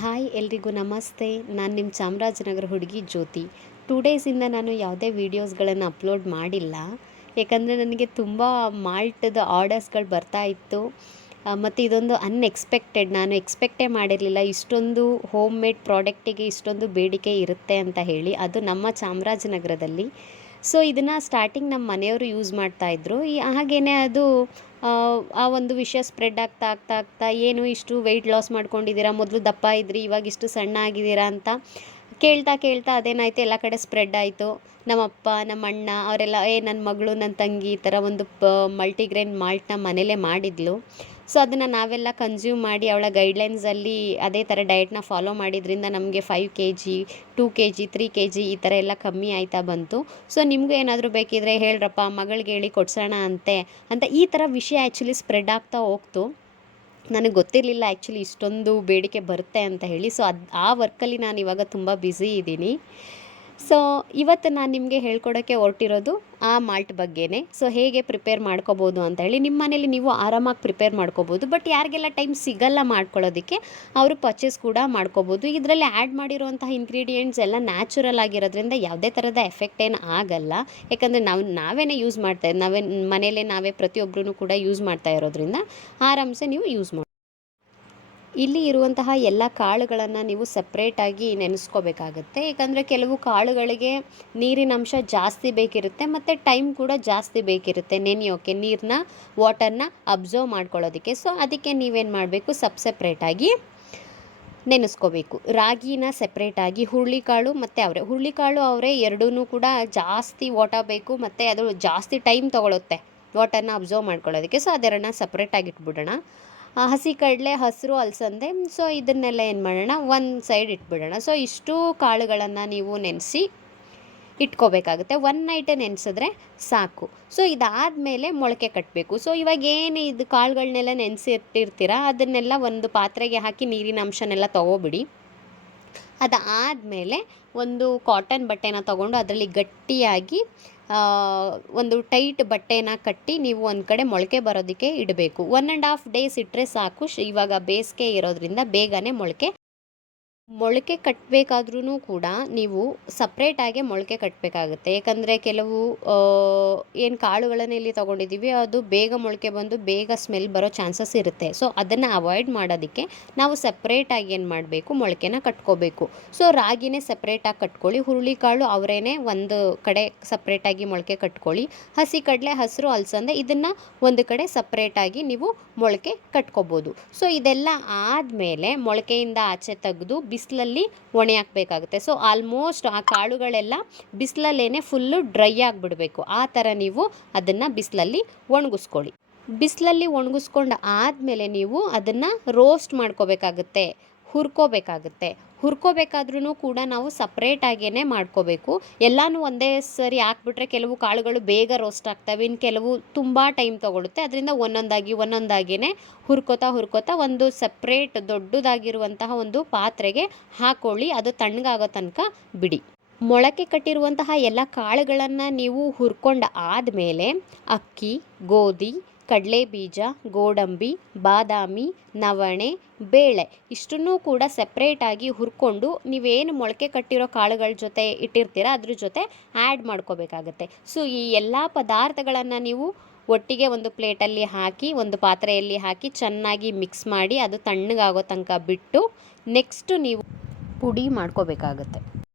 Hi ಎಲ್ರಿಗೂ ನಮಸ್ತೆ. ನಾನು ನಿಮ್ಮ ಚಾಮರಾಜನಗರ ಹುಡುಗಿ ಜ್ಯೋತಿ. ಟೂ ಡೇಸಿಂದ ನಾನು ಯಾವುದೇ ವೀಡಿಯೋಸ್ಗಳನ್ನು ಅಪ್ಲೋಡ್ ಮಾಡಿಲ್ಲ. ಯಾಕಂದರೆ ನನಗೆ ತುಂಬ ಮಾಲ್ಟದ ಆರ್ಡರ್ಸ್ಗಳು ಬರ್ತಾ ಇತ್ತು. ಮತ್ತು ಇದೊಂದು ಅನ್ಎಕ್ಸ್ಪೆಕ್ಟೆಡ್ ನಾನು ಎಕ್ಸ್ಪೆಕ್ಟೇ ಮಾಡಿರಲಿಲ್ಲ. ಇಷ್ಟೊಂದು ಹೋಮ್ ಮೇಡ್ ಪ್ರಾಡಕ್ಟಿಗೆ ಇಷ್ಟೊಂದು ಬೇಡಿಕೆ ಇರುತ್ತೆ ಅಂತ ಹೇಳಿ. ಅದು ನಮ್ಮ ಚಾಮರಾಜನಗರದಲ್ಲಿ. ಸೊ ಇದನ್ನು ಸ್ಟಾರ್ಟಿಂಗ್ ನಮ್ಮ ಮನೆಯವರು ಯೂಸ್ ಮಾಡ್ತಾಯಿದ್ರು ಈ ಹಾಗೇನೆ ಅದು ಆ, ಒಂದು ವಿಷಯ ಸ್ಪ್ರೆಡ್ ಆಗ್ತಾ ಆಗ್ತಾ ಆಗ್ತಾ ಏನು ಇಷ್ಟು ವೆಯ್ಟ್ ಲಾಸ್ ಮಾಡ್ಕೊಂಡಿದ್ದೀರಾ? ಮೊದಲು ದಪ್ಪ ಇದ್ರಿ ಇವಾಗ ಇಷ್ಟು ಸಣ್ಣ ಆಗಿದ್ದೀರಾ ಅಂತ ಕೇಳ್ತಾ ಕೇಳ್ತಾ ಅದೇನಾಯಿತು? ಎಲ್ಲ ಕಡೆ ಸ್ಪ್ರೆಡ್ ಆಯಿತು. ನಮ್ಮಪ್ಪ ನಮ್ಮ ಅಣ್ಣ ಅವರೆಲ್ಲ ಏ ನನ್ನ ಮಗಳು ನನ್ನ ತಂಗಿ ಈ ಥರ ಒಂದು ಪ ಮಲ್ಟಿಗ್ರೇನ್ ಮಾಲ್ಟ್ನ ಮನೇಲೇ ಮಾಡಿದ್ಲು. ಸೊ ಅದನ್ನು ನಾವೆಲ್ಲ ಕನ್ಸ್ಯೂಮ್ ಮಾಡಿ ಅವಳ ಗೈಡ್ಲೈನ್ಸಲ್ಲಿ ಅದೇ ಥರ ಡಯಟ್ನ ಫಾಲೋ ಮಾಡಿದ್ರಿಂದ ನಮಗೆ five K G two K G three K G ಈ ಥರ ಎಲ್ಲ ಕಮ್ಮಿ ಆಯ್ತಾ ಬಂತು. ಸೊ ನಿಮಗೂ ಏನಾದರೂ ಬೇಕಿದ್ರೆ ಹೇಳ್ರಪ್ಪ, ಮಗಳಿಗೆ ಹೇಳಿ ಕೊಡ್ಸೋಣ ಅಂತೆ ಅಂತ ಈ ಥರ ವಿಷಯ ಆ್ಯಕ್ಚುಲಿ ಸ್ಪ್ರೆಡ್ ಆಗ್ತಾ ಹೋಗ್ತು. ನನಗೆ ಗೊತ್ತಿರಲಿಲ್ಲ ಆ್ಯಕ್ಚುಲಿ ಇಷ್ಟೊಂದು ಬೇಡಿಕೆ ಬರುತ್ತೆ ಅಂತ ಹೇಳಿ. ಸೊ ಅದು ಆ ವರ್ಕಲ್ಲಿ ನಾನು ಇವಾಗ ತುಂಬ ಬ್ಯುಸಿ ಇದ್ದೀನಿ. ಸೊ ಇವತ್ತು ನಾನು ನಿಮಗೆ ಹೇಳ್ಕೊಡೋಕ್ಕೆ ಹೊರಟಿರೋದು ಆ ಮಾಲ್ಟ್ ಬಗ್ಗೆನೇ. ಸೊ ಹೇಗೆ ಪ್ರಿಪೇರ್ ಮಾಡ್ಕೋಬೋದು ಅಂತ ಹೇಳಿ ನಿಮ್ಮ ಮನೇಲಿ ನೀವು ಆರಾಮಾಗಿ ಪ್ರಿಪೇರ್ ಮಾಡ್ಕೋಬೋದು. ಬಟ್ ಯಾರಿಗೆಲ್ಲ ಟೈಮ್ ಸಿಗಲ್ಲ ಮಾಡ್ಕೊಳ್ಳೋದಕ್ಕೆ, ಅವರು ಪರ್ಚೇಸ್ ಕೂಡ ಮಾಡ್ಕೋಬೋದು. ಇದರಲ್ಲಿ ಆ್ಯಡ್ ಮಾಡಿರುವಂತಹ ಇಂಗ್ರೀಡಿಯೆಂಟ್ಸ್ ಎಲ್ಲ ನ್ಯಾಚುರಲ್ ಆಗಿರೋದ್ರಿಂದ ಯಾವುದೇ ಥರದ ಎಫೆಕ್ಟ್ ಏನು ಆಗಲ್ಲ. ಯಾಕಂದರೆ ನಾವು ನಾವೇ ಯೂಸ್ ಮಾಡ್ತಾ, ನಾವೇ, ಮನೇಲೇ ನಾವೇ ಪ್ರತಿಯೊಬ್ಬರೂ ಕೂಡ ಯೂಸ್ ಮಾಡ್ತಾ ಇರೋದ್ರಿಂದ ಆರಾಮ್ಸೆ ನೀವು ಯೂಸ್ ಮಾಡಿ ಇಲ್ಲಿ ಇರುವಂತಹ ಎಲ್ಲ ಕಾಳುಗಳನ್ನು ನೀವು ಸಪ್ರೇಟಾಗಿ ನೆನೆಸ್ಕೋಬೇಕಾಗತ್ತೆ. ಏಕೆಂದರೆ ಕೆಲವು ಕಾಳುಗಳಿಗೆ ನೀರಿನ ಅಂಶ ಜಾಸ್ತಿ ಬೇಕಿರುತ್ತೆ, ಮತ್ತು ಟೈಮ್ ಕೂಡ ಜಾಸ್ತಿ ಬೇಕಿರುತ್ತೆ ನೆನೆಯೋಕ್ಕೆ ನೀರನ್ನ ವಾಟರ್ನ ಅಬ್ಸರ್ವ್ ಮಾಡ್ಕೊಳ್ಳೋದಕ್ಕೆ. ಸೊ ಅದಕ್ಕೆ ನೀವೇನು ಮಾಡಬೇಕು? ಸಪ್ ಸಪ್ರೇಟಾಗಿ ನೆನೆಸ್ಕೋಬೇಕು. ರಾಗಿನ ಸೆಪ್ರೇಟಾಗಿ ಹುರುಳಿಕಾಳು ಮತ್ತು ಅವರೆ. ಹುರುಳಿಕಾಳು ಅವರೇ ಎರಡೂ ಕೂಡ ಜಾಸ್ತಿ ವಾಟ ಬೇಕು, ಮತ್ತು ಅದು ಜಾಸ್ತಿ ಟೈಮ್ ತೊಗೊಳುತ್ತೆ ವಾಟರ್ನ ಅಬ್ಸರ್ವ್ ಮಾಡ್ಕೊಳ್ಳೋದಕ್ಕೆ. ಸೊ ಅದೆರಡನ್ನ ಸಪ್ರೇಟಾಗಿ ಇಟ್ಬಿಡೋಣ. ಹಸಿ ಕಡಲೆ, ಹಸಿರು, ಅಲಸಂದೆ ಸೊ ಇದನ್ನೆಲ್ಲ ಏನು ಮಾಡೋಣ, ಒಂದು ಸೈಡ್ ಇಟ್ಬಿಡೋಣ. ಸೊ ಇಷ್ಟು ಕಾಳುಗಳನ್ನು ನೀವು ನೆನೆಸಿ ಇಟ್ಕೋಬೇಕಾಗುತ್ತೆ. ಒನ್ ನೈಟ್ ನೆನೆಸಿದ್ರೆ ಸಾಕು. ಸೊ ಇದಾದಮೇಲೆ ಮೊಳಕೆ ಕಟ್ಟಬೇಕು ಸೊ ಇವಾಗ ಏನು ಇದು ಕಾಳುಗಳನ್ನೆಲ್ಲ ನೆನೆಸಿ ಇಟ್ಟಿರ್ತೀರ ಅದನ್ನೆಲ್ಲ ಒಂದು ಪಾತ್ರೆಗೆ ಹಾಕಿ ನೀರಿನ ಅಂಶನೆಲ್ಲ ತೊಗೊಬಿಡಿ. ಅದಾದಮೇಲೆ ಒಂದು ಕಾಟನ್ ಬಟ್ಟೆನ ತಗೊಂಡು ಅದರಲ್ಲಿ ಗಟ್ಟಿಯಾಗಿ ಒಂದು ಟೈಟ್ ಬಟ್ಟೆನ ಕಟ್ಟಿ ನೀವು ಒಂದು ಕಡೆ ಮೊಳಕೆ ಬರೋದಕ್ಕೆ ಇಡಬೇಕು. ಒನ್ ಆ್ಯಂಡ್ ಹಾಫ್ ಡೇಸ್ ಇಟ್ಟರೆ ಸಾಕು. ಶ್- ಇವಾಗ ಬೇಸಿಗೆ ಇರೋದರಿಂದ ಬೇಗನೆ ಮೊಳಕೆ ಮೊಳಕೆ ಕಟ್ಟಬೇಕಾದ್ರೂ ಕೂಡ ನೀವು ಸಪ್ರೇಟಾಗೆ ಮೊಳಕೆ ಕಟ್ಟಬೇಕಾಗುತ್ತೆ ಯಾಕಂದರೆ ಕೆಲವು ಏನು ಕಾಳುಗಳನ್ನು ಇಲ್ಲಿ ತೊಗೊಂಡಿದ್ದೀವಿ, ಅದು ಬೇಗ ಮೊಳಕೆ ಬಂದು ಬೇಗ ಸ್ಮೆಲ್ ಬರೋ ಚಾನ್ಸಸ್ ಇರುತ್ತೆ. ಸೊ ಅದನ್ನು ಅವಾಯ್ಡ್ ಮಾಡೋದಕ್ಕೆ ನಾವು ಸಪ್ರೇಟಾಗಿ ಏನು ಮಾಡಬೇಕು, ಮೊಳಕೆನ ಕಟ್ಕೋಬೇಕು. ಸೊ ರಾಗಿನೇ ಸಪ್ರೇಟಾಗಿ ಕಟ್ಕೊಳ್ಳಿ, ಹುರುಳಿಕಾಳು ಅವರೇನೆ ಒಂದು ಕಡೆ ಸಪ್ರೇಟಾಗಿ ಮೊಳಕೆ ಕಟ್ಕೊಳ್ಳಿ. ಹಸಿ ಕಡಲೆ, ಹಸಿರು, ಅಲಸಂದೆ ಇದನ್ನು ಒಂದು ಕಡೆ ಸಪ್ರೇಟಾಗಿ ನೀವು ಮೊಳಕೆ ಕಟ್ಕೋಬೋದು. ಸೊ ಇದೆಲ್ಲ ಆದಮೇಲೆ ಮೊಳಕೆಯಿಂದ ಆಚೆ ತೆಗೆದು ಬಿಸಿಲಲ್ಲಿ ಒಣೆ ಹಾಕಬೇಕಾಗುತ್ತೆ. ಸೊ ಆಲ್ಮೋಸ್ಟ್ ಆ ಕಾಳುಗಳೆಲ್ಲ ಬಿಸಿಲಲ್ಲೇ ಫುಲ್ಲು ಡ್ರೈ ಆಗಿಬಿಡಬೇಕು. ಆ ಥರ ನೀವು ಅದನ್ನು ಬಿಸಿಲಲ್ಲಿ ಒಣಗಿಸ್ಕೊಳ್ಳಿ. ಬಿಸಿಲಲ್ಲಿ ಒಣಗಿಸ್ಕೊಂಡು ಆದಮೇಲೆ ನೀವು ಅದನ್ನು ರೋಸ್ಟ್ ಮಾಡ್ಕೋಬೇಕಾಗುತ್ತೆ. ಹುರ್ಕೋಬೇಕಾಗುತ್ತೆ. ಹುರ್ಕೋಬೇಕಾದ್ರೂ ಕೂಡ ನಾವು ಸಪ್ರೇಟಾಗೇ ಮಾಡ್ಕೋಬೇಕು. ಎಲ್ಲನೂ ಒಂದೇ ಸರಿ ಹಾಕ್ಬಿಟ್ರೆ ಕೆಲವು ಕಾಳುಗಳು ಬೇಗ ರೋಸ್ಟ್ ಆಗ್ತವೆ. ಇನ್ನು ಕೆಲವು ತುಂಬ ಟೈಮ್ ತೊಗೊಳುತ್ತೆ. ಅದರಿಂದ ಒಂದೊಂದಾಗಿ ಒಂದೊಂದಾಗಿಯೇ ಹುರ್ಕೋತಾ ಹುರ್ಕೋತಾ ಒಂದು ಸಪ್ರೇಟ್ ದೊಡ್ಡದಾಗಿರುವಂತಹ ಒಂದು ಪಾತ್ರೆಗೆ ಹಾಕೊಳ್ಳಿ. ಅದು ತಣ್ಣಗಾಗೋ ತನಕ ಬಿಡಿ. ಮೊಳಕೆ ಕಟ್ಟಿರುವಂತಹ ಎಲ್ಲ ಕಾಳುಗಳನ್ನು ನೀವು ಹುರ್ಕೊಂಡು ಆದಮೇಲೆ ಅಕ್ಕಿ, ಗೋಧಿ ಕಡಲೆ ಬೀಜ ಗೋಡಂಬಿ, ಬಾದಾಮಿ, ನವಣೆ, ಬೇಳೆ ಇಷ್ಟನ್ನೂ ಕೂಡ ಸೆಪ್ರೇಟಾಗಿ ಹುರ್ಕೊಂಡು ನೀವೇನು ಮೊಳಕೆ ಕಟ್ಟಿರೋ ಕಾಳುಗಳ ಜೊತೆ ಇಟ್ಟಿರ್ತೀರ ಅದ್ರ ಜೊತೆ ಆ್ಯಡ್ ಮಾಡ್ಕೋಬೇಕಾಗತ್ತೆ. ಸೊ ಈ ಎಲ್ಲ ಪದಾರ್ಥಗಳನ್ನು ನೀವು ಒಟ್ಟಿಗೆ ಒಂದು ಪ್ಲೇಟಲ್ಲಿ ಹಾಕಿ, ಒಂದು ಪಾತ್ರೆಯಲ್ಲಿ ಹಾಕಿ ಚೆನ್ನಾಗಿ ಮಿಕ್ಸ್ ಮಾಡಿ ಅದು ತಣ್ಣಗಾಗೋ ತನಕ ಬಿಟ್ಟು ನೆಕ್ಸ್ಟು ನೀವು ಪುಡಿ ಮಾಡ್ಕೋಬೇಕಾಗತ್ತೆ.